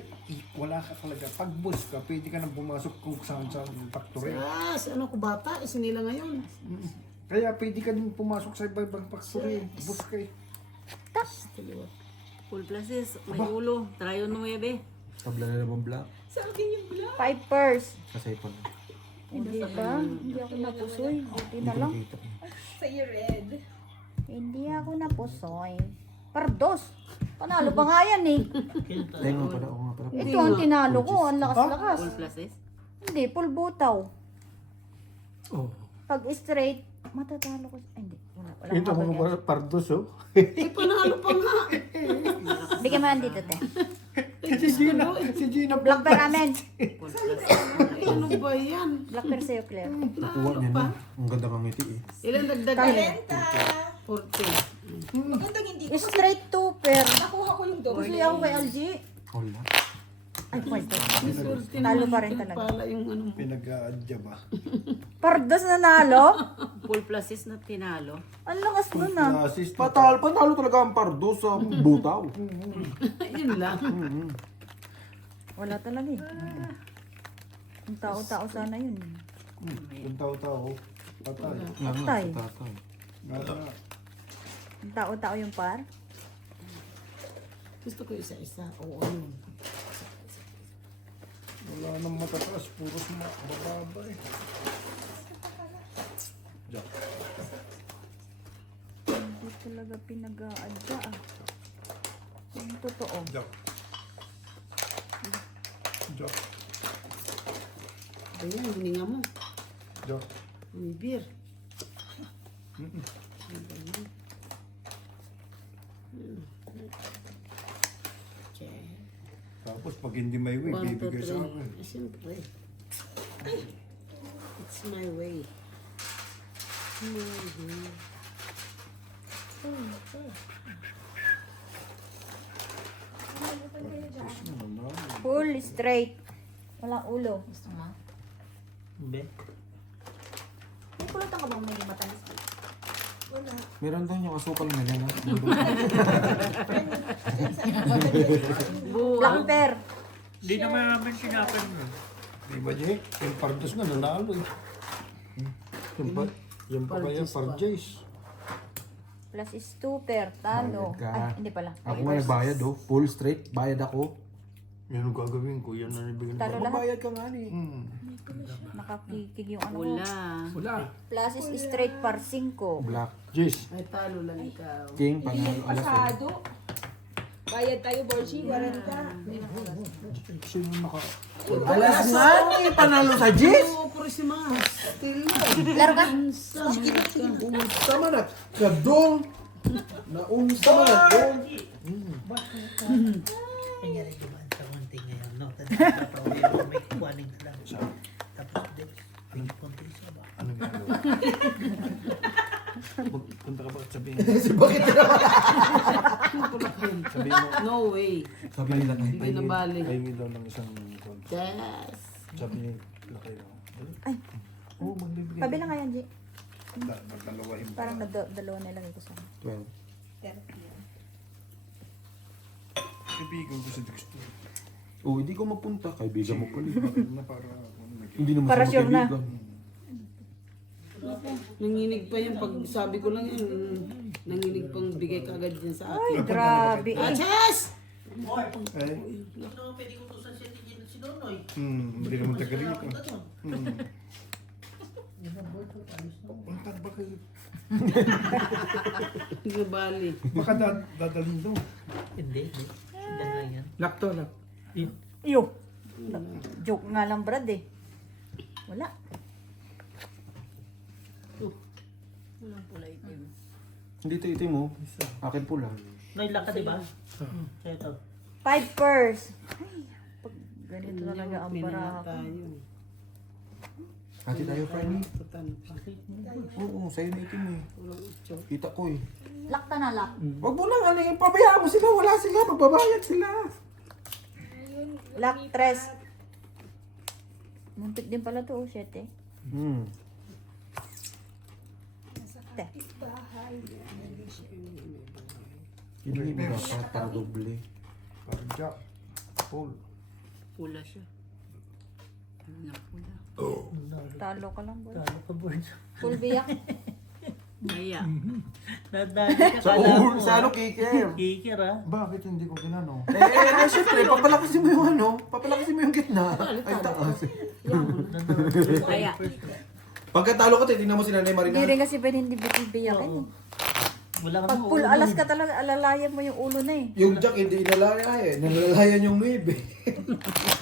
wala ka talaga. Pag bus ka, pwede ka nang pumasok kung saan sa factory. Yes, ano ko bata, isinila ngayon. Kaya pwede ka din pumasok sa iba-ibang factory. Bus ka eh. Full places. May ulo. Trayo 9. Tabla na naman black. Sa akin yung black. 5 purse. Kasay pa na. Hindi ba? Hindi ako napusoy. Buti Hindi na ko lang. nakita. Sa iyo red. Hindi ako napusoy. Pardos. Panalo pa nga yan eh. Kaya tayo. Dahil nga pala, oo nga pala. Ito ang tinalo ko. Ang lakas-lakas. Full pluses. Hindi, full butaw. Oh. Pag straight, matatalo ko. Ay, hindi. Wala Ito habol yan. mga pardos, oh. Eh, panalo pa nga. Bigyan mo lang dito, te. Si Gina Black bear amen. Full plus. Ano ba yan? Black bear sa'yo, Claire. Nakuha niya na. Ang ganda ng ngiti eh. Ilan dagdag Kaya. yan? Benta. 40. Magandang hindi ko. Straight two pair. Nakuha ko yung doon. Gusto niya ako kay LG. Wala. Ay, pwede. Swerte Talo naman pa rin yung talaga. pala yung ano mo. Pinag-aadya ba? Pardos na nalo. Full pluses na tinalo. Ang lakas mo na. Assist. Panalo talaga ang pardo sa butaw. Yun lang. Wala talaga eh. Ang tao-tao sana yun. Yung tao-tao. Patay. Patay. Tatay. Nasa. Ang tao-tao yung par. Gusto ko isa-isa. Oo, yun. Wala nang matataas. Puros mababa eh. Jack. Hindi talaga pinag-aadya ah. Yung totoo. Jack. Jack. Ayan, hininga mo. Jack. May beer. Tapos pag hindi may way, 1, 2, bibigay sa 3. akin. Siyempre. It's my way. Full straight. Walang ulo. Gusto mo? Hindi. May pulutan ka bang may matamis? Meron daw yung asukal na yan. Black bear. Hindi naman namin sinabi mo. Di ba, Jay? Yung pardos nga nanalo eh. Yung pa kaya parjays. Plus is 2 pair. Talo. Bayad ka. Ay, hindi pala. Ako nga nagbayad oh. Full straight. Bayad ako. Yan ang gagawin ko. Yan ang ibigin Talo ko. lahat. Bayad ka nga ni. Nakakikig yung ano ko. Wala. Plus is straight par 5. Black. Jace. Ay, talo lang ikaw. King. Panalo. Alas. Pasado. Bayad tayo, Borgie. 40. Sino naka... Alas nga ni. Panalo sa Jis. Oo, Christmas. Laro ka? Unsa man at kadong. Naunsa man at dong. Kanya rin diba sa konti ngayon, no? Tapos may kuwaning na lang siya. Tapos din, may konti siya ba? Ano nga? Punta ka ba at sabihin? Sabihin mo, No way. Sabi nila na. Hindi na bali. pahingi daw ng isang konti. Yes. Sabi ni Lakay daw. Ay. Oo, magbibigay. Pabila nga yan, G. Dalawa yung... Parang dalawa na lang ko sana. 12. Ibigan ko sa Dexter. Oh, hindi ko mapunta. Kaibigan mo pala. Na para... Hindi naman Para siya sure na. magkaibigan. Nanginig pa yan pag sabi ko lang yun. Nanginig pang bigay kagad yan sa akin. Ay, grabe. Ah, Eh, Chess! Eh? Hindi naman pwede ko to sa si Donoy. Hindi naman taga rito. Punta ba kayo? Hindi na bali. Baka dadalhin daw. Hindi. Yan lang yan. Lakto, lak. Iyo. Joke nga lang, Brad eh. Wala. Walang pula itim. Hindi ito itim mo. Akin pula. Nailak ka, di ba? Kaya ito. 5 pairs. Ay, pag ganito talaga ang Pinaka barako. tayo. Hati tayo, Friday. Tutan pa. Oo, sa'yo na itim eh. Walang utso. Kita ko eh. Lakta na lak. Wag mo lang ano yung pabayaan mo sila. Wala sila. Magbabayad sila. Lak 3. Muntik din pala to, 7. Te. Hindi mo dapat para doble. Parang Jack. Paul. Pula siya. Ano na pula? Talo ka lang, boy. Talo ka, board. Full biyak. Kaya. Nadali ka Sa kala ulo, mo. sa ano, kicker. Kikir, ha? Bakit hindi ko ginano? Siyempre, papalakasin mo yung ano. Papalakasin mo yung gitna. Ay, taas. Kaya. Pagkatalo ka, tingnan mo si Nanay Hindi Marina. rin kasi pwede hindi biyakin. Wala kang Pag full alas ka talaga, alalayan mo yung ulo na eh. Yung Jack hindi inalaya eh. Nalalayan yung Maeve.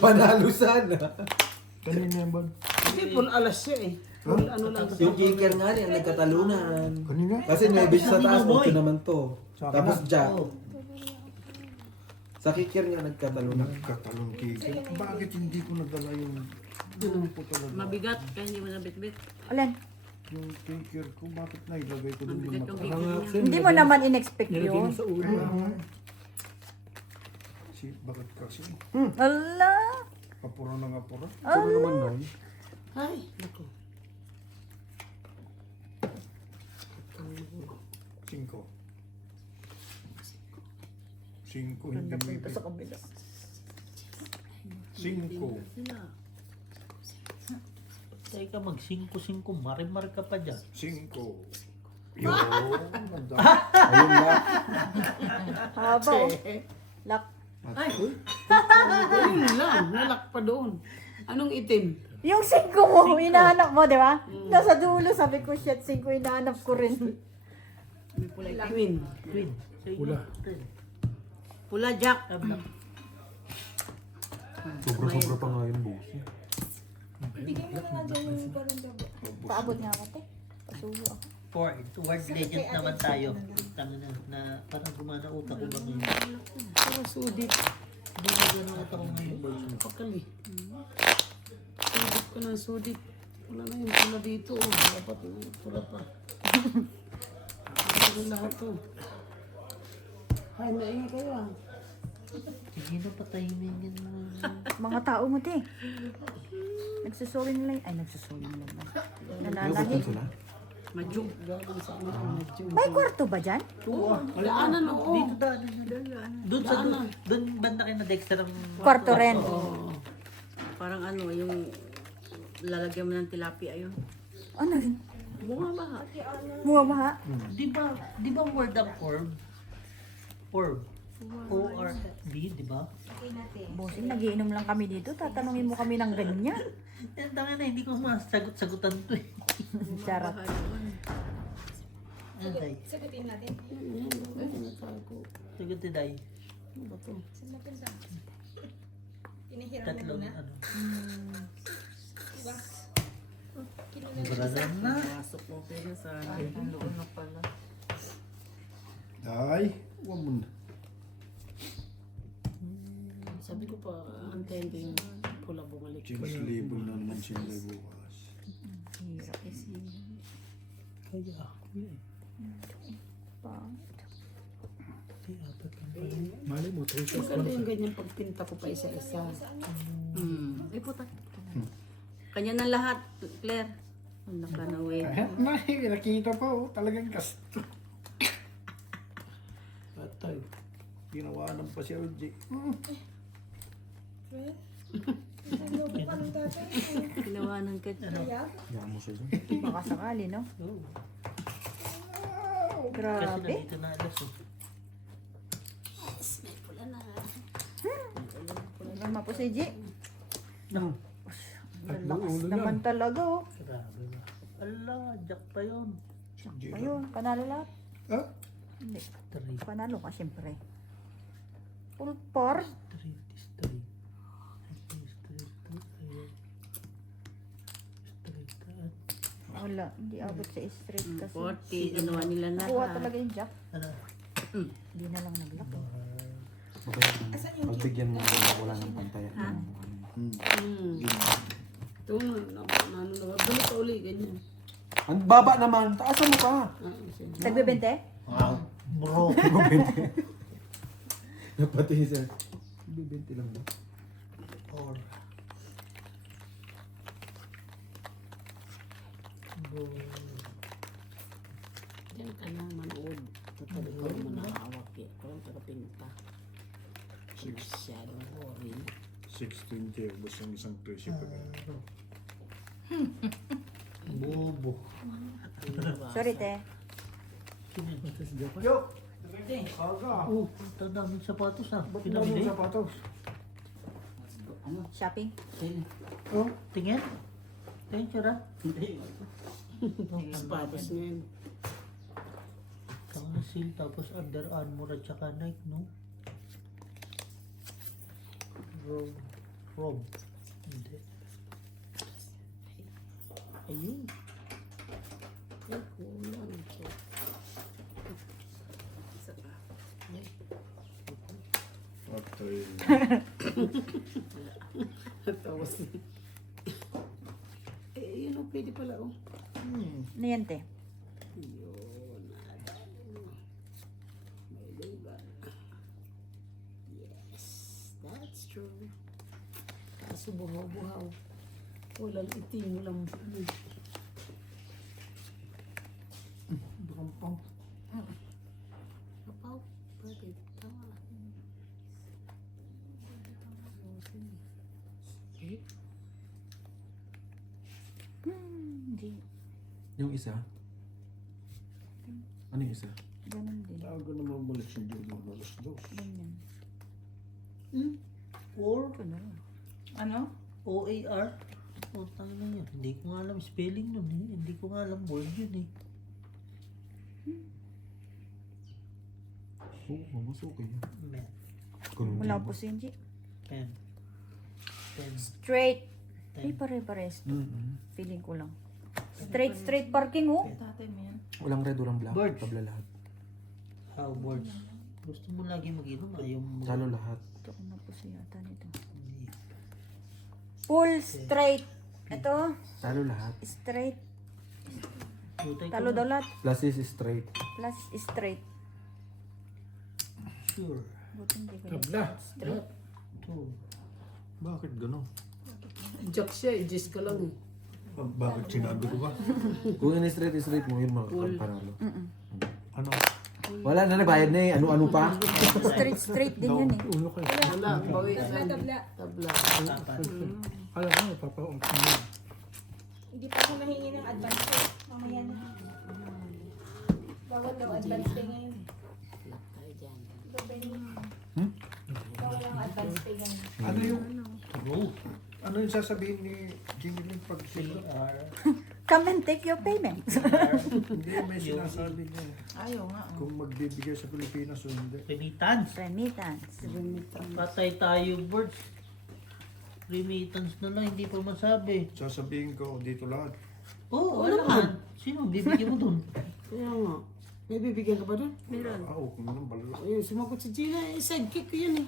Panalo sana. Kanina yan ba? Kasi full alas siya eh. Full ano lang. Yung Jiker nga niya, nagkatalunan. Kanina? Kasi 9 sa taas, 8 naman to. Sa akin Tapos na. Jack. Sa kicker nga nagkatalunan. Nagkatalong kikir. Bakit hindi ko nadala yung... ko talaga. Mabigat, kaya hindi mo nabitbit. Alin? Yung kikir ko, bakit nailagay ko dun Mabigat yung yung mata? kikir niya. Hindi mo naman in-expect Nilagay mo yun. sa ulo. Bakit kasi? Ala! Kapura na nga pura. Ano naman na Ay, naku. 5. 5 hindi may Sa kabila. 5. Teka, mag-5-5. Mari-mari ka pa dyan. 5. Yo, ganda. Ayun na. Haba oh. Lock. Ay, ayun lang. Nalak pa doon. Anong itim? Yung 5 mo, hinahanap mo, di ba? Nasa dulo, sabi ko, shit, 5 hinahanap ko rin. Queen. Queen. Pula. Pula, Jack. Sobra-sobra pa nga yung boss. Bigyan mo na nga dyan yung karindabo. Paabot nga ako, te. Pasulo ako. Word legend naman tayo. Tanga na parang gumana utak ko ba ngayon? Pero sudit. Hindi na gano'n utak ko ngayon, boys. Pakali. Sudit ko ng sudit. Wala na yung pula dito. Oh. Dapat yung pula pa. Ano lahat to? Ay, naingay kayo ah. Sige na, patayin yan mo. Mga tao mo, te. Nagsusurin lang. Ay, nagsusurin lang. Nananahi. Madyong. May kwarto ba dyan? Oo. Daanan, oo. Dito doon sa doon banda kayo na Dexter ang Kwarto rin. Parang ano, yung lalagyan mo ng tilapia yun. Ano rin? Bumabaha. Bumabaha? Di ba word ang orb? Orb. O-R-B, di ba? Bossing, nagiinom lang kami dito. Tatanungin mo kami ng ganyan. Yan, tanga na, hindi ko masagot-sagutan to eh. Charot. Ano day? Sagutin natin. Sagot ni day. Saan natin sa? Pinahiram mo Tatlong muna. ano. Diba? Brother na. Pasok mo pero sa Ay, huwag mo na. Sabi ko pa, antayin ko yung pula bumalik. Change label na naman siya bukas. Hirap kasi. Kaya ako eh. Di, apat lang pala. Malay mo, 3 shots Maganda yung ganyan pagpinta ko pa isa-isa. Ay, puta. Kanya na lahat, Claire. Ang nakanawin. Ay, nakita pa oh, talagang gasto. Patay. Ginawanan pa si RJ. Ginawa ng ketchup. Yan mo siya dyan. Baka sakali, no? Oo. Kasi Grabe. nandito na alas eh. Tama po si G. No. Ang lakas naman talaga, oh. Grabe ba? Ala, jack pa yun. Ayun, panalo lahat. Ah? Hindi. 3, Panalo ka, syempre. Full par. 3, this 3. This 3, straight. Wala, hindi abot sa straight kasi. 40, ginawa nila na. Nakuha talaga yung jack. Ano? Hindi na lang naglock. Pagbigyan mo na wala ng pantay. Ito na, balik ka uli, ganyan. Ang baba naman, taasan mo pa. Tagbibente? Wow. Bro. Napati siya. Bibinti lang ba? Or. Diyan ka lang manood. Total ikaw naman nakahawak eh. Ikaw ang tagapinta. Masyadong boring. 16 ubos ang isang presyo pa ganun. Bobo. Sorry, te. Yo! Aga! Oh, ang daming sapatos ah. Ba't Pinamili. yung sapatos? Shopping? Oh? Tingin? Tingin siya ra? Sapatos na yun. Saka seal, tapos Under Armour at saka Nike, no? Rob. Hindi. Ayun. Ay, kulang ito. Isa pa. Patay. Tapos. Yun o, pwede pala o. Niente. Yun. May lugar. Yes, that's true. Kaso buhaw-buhaw. Walang itim, walang blue. Barampang. Kapaw. Bakit? Tama. Hindi. Yung isa? Ano yung isa? Ganun din. Tago naman muli si Juno na los dos. Ganyan. Or Ito na. Ano? OAR. Putang na yun. Hindi ko nga alam spelling nun eh. Hindi ko nga alam word yun eh. Oo, mas okay yun. Men. Wala po si Angie. Pen. Pen. Straight. Ay, pare-pares. Feeling ko lang. Straight parking, oh. Tatay mo yan. Walang red, walang black. Birds. Tabla lahat. How words. Gusto mo lagi mag-inom. Ayaw mo. Talo lahat. Ito ko na po siya yata nito. Hindi. Full straight. Ito, Talo lahat. straight. Tutay ko Talo na. daw lahat. Plus is straight. Plus straight. Sure. Buti hindi ko Tabla. straight. Two. Bakit gano'n? Jack siya, i-jis ka lang. Bakit sinabi ko ba? Kung in-straight mo, yun panalo. Ano? Wala na, nagbayad na eh. Ano-ano pa? Straight din yan eh. Ulo kayo. Wala, bawi. Tabla. Tabla. Apat. Alam mo, papaong kami. Hindi pa ako nahingi ng advance pay. Mamaya na. Bawal daw advance pay ngayon. Tayo dyan. Bawal ang advance pay ngayon. Ano yung, Row. ano yung sasabihin ni Jimmy Lynn pag sila? CR. Come and take your payment. Hindi, may sinasabi niya. Ayaw nga. Kung magbibigay sa Pilipinas o hindi. Remittance. Remittance. Patay tayo words. Remittance na lang. Hindi pa masabi. Sasabihin ko dito lahat. Oo, alam. Sino? Bibigyan mo dun. Kaya nga. May bibigyan ka ba doon? Meron. Kung naman balalo. Ayun, sumagot si Gina. Sidekick ko yun eh.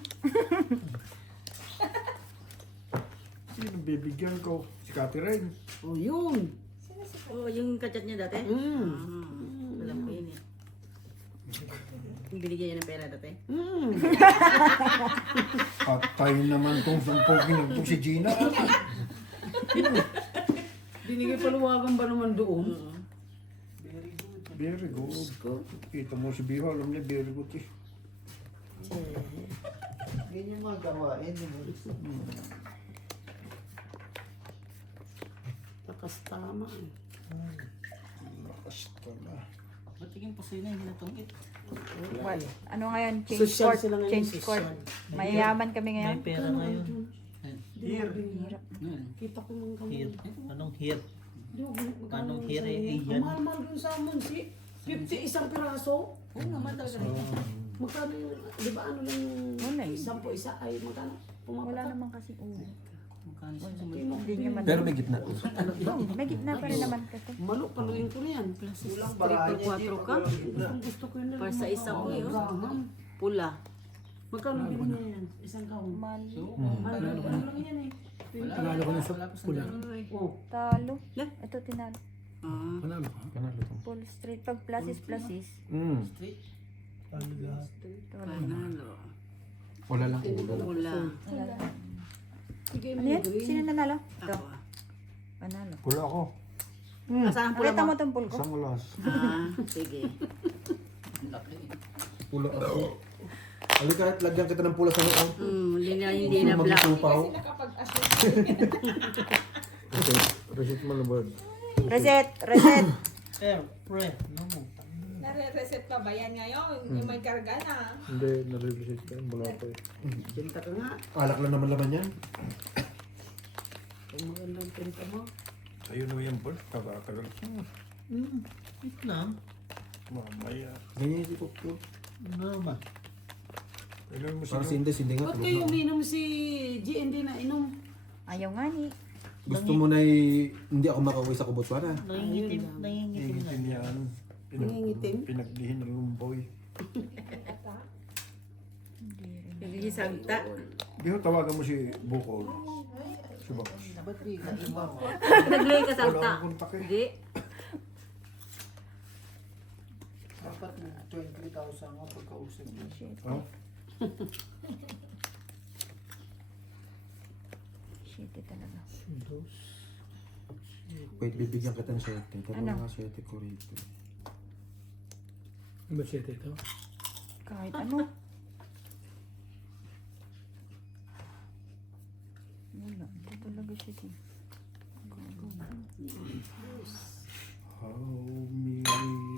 Sino bibigyan ko? Si Catherine. Oh, yun. Oh, yung kachat niya dati? Alam ko yun eh. Yung binigyan niya ng pera dati? Patay naman tong sumpogin ng si Gina. Binigay paluwagan ba naman doon? Very good. Kita mo si Biho, alam niya, very good eh. Ganyan mga gawain. Takas tama eh. Basta na. Ba't tingin pa sa'yo na hindi natungkit? What? Ano ngayon? Change Social court. sila ngayon, Change social. court. Mayayaman kami May ngayon. pera ngayon. Here. Hirap. Kita ko ng kamay. Here. Anong here? Anong Anong here eh? Yan. Mahal-mahal dun sa amon si 50 isang piraso. Oo naman talaga rin. Magkano yung, di ba ano lang yung Wala eh. 10 isa ay magkano? Wala Pumapatak. naman kasi. Magkano siya? Hindi niya man. Pero may gitna. May gitna pa rin naman kasi. Malo, paluin ko na yan. Triple 4 ka? Gusto ko yun. Para sa isang uwi, oh. Graham. Pula. Magkano bilhin niya yan? Isang kahon. Mali. Ano lang yan eh. Panalo ko na sa pula. Oh. Talo. Ito tinalo. Ah. Panalo ka? Panalo to. Full straight. Pag plus is. Ano lahat? Ito wala. Panalo. Wala lang ulo. Pula. Sige Ano mo yan? green. Sino nanalo? Ito. Ako. Panalo. Pula ako. Asahan pula Pakita mo? mo itong pool ko. Sa mulas. Ah, sige. Pula ako. Halika kahit lagyan kita ng pula sa noo. Hindi na black. Magsupaw. Kasi nakapag-assure. Reset mo na bird. Reset. Air, pre. No mo. Nare-reset pa ba yan ngayon? Yung may karga na. Hindi, nare-reset ka yun. Wala pa eh. Pinta ka nga. Alak lang naman laman yan. Kung magandang pinta mo. Ayun na yung bird. Tagal. Wait lang. Mamaya. Ganyan si Pupto. Ano naman? Kailan mo Para siya? si Inday, hindi nga Ba't tulog kayo na. uminom si GND na inom? Ayaw nga ni. Gusto mo na hindi ako makauwi sa kubot para. Nangingitim na. Nangingitim yan. Nangingitim? Pinagdihin ng lumboy. Nagigisagta. Di ko tawagan mo si Bukol. Si Box. Ba't bigla iba mo? Naglay ka Wala sagta. akong kontak eh. Hindi. Dapat 20,000 nga pagkausap mo. Ha? Shit, talaga. Wait, bibigyan kita ng 7. Pero Ano? mga 7 ko rito. Ano ba siya ito? Kahit ano. Wala. Ito talaga shit eh. How many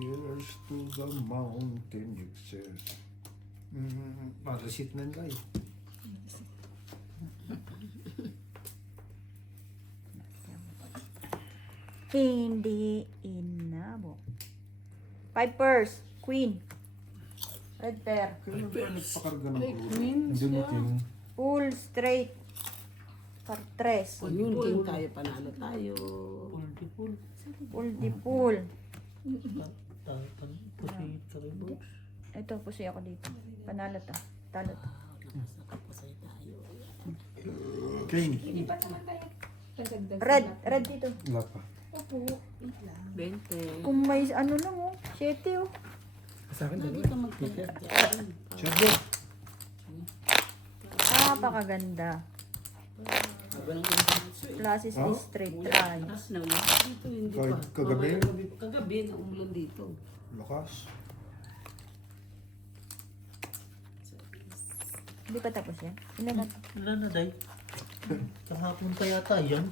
years to the mountain excess? Marasit na nila eh. Hindi inabo. Pipers. Queen. Red pair. Kailan pa nagpakarga ng Ay, ulo? Queen Hindi mo siya. tin. Full straight. Par-tres. O yun, king tayo, panalo tayo. Multiple. Full di full. Pusit ka rin, boss. Ito, pusi ako dito. Panalo to. Talo to. King. Red. Red dito. Wala pa. 20. Kung may ano lang oh. 7 oh. Sa akin Hindi ka magkaya dyan. Shadow. Napakaganda. Classes Huh? is straight try. Tapos na ulit. Dito, hindi Kahit pa. kagabi? Kagabi, naumulan dito. Lakas. Hindi pa tapos yan. Ilan na to? Wala na, day. Kahapon pa yata yan.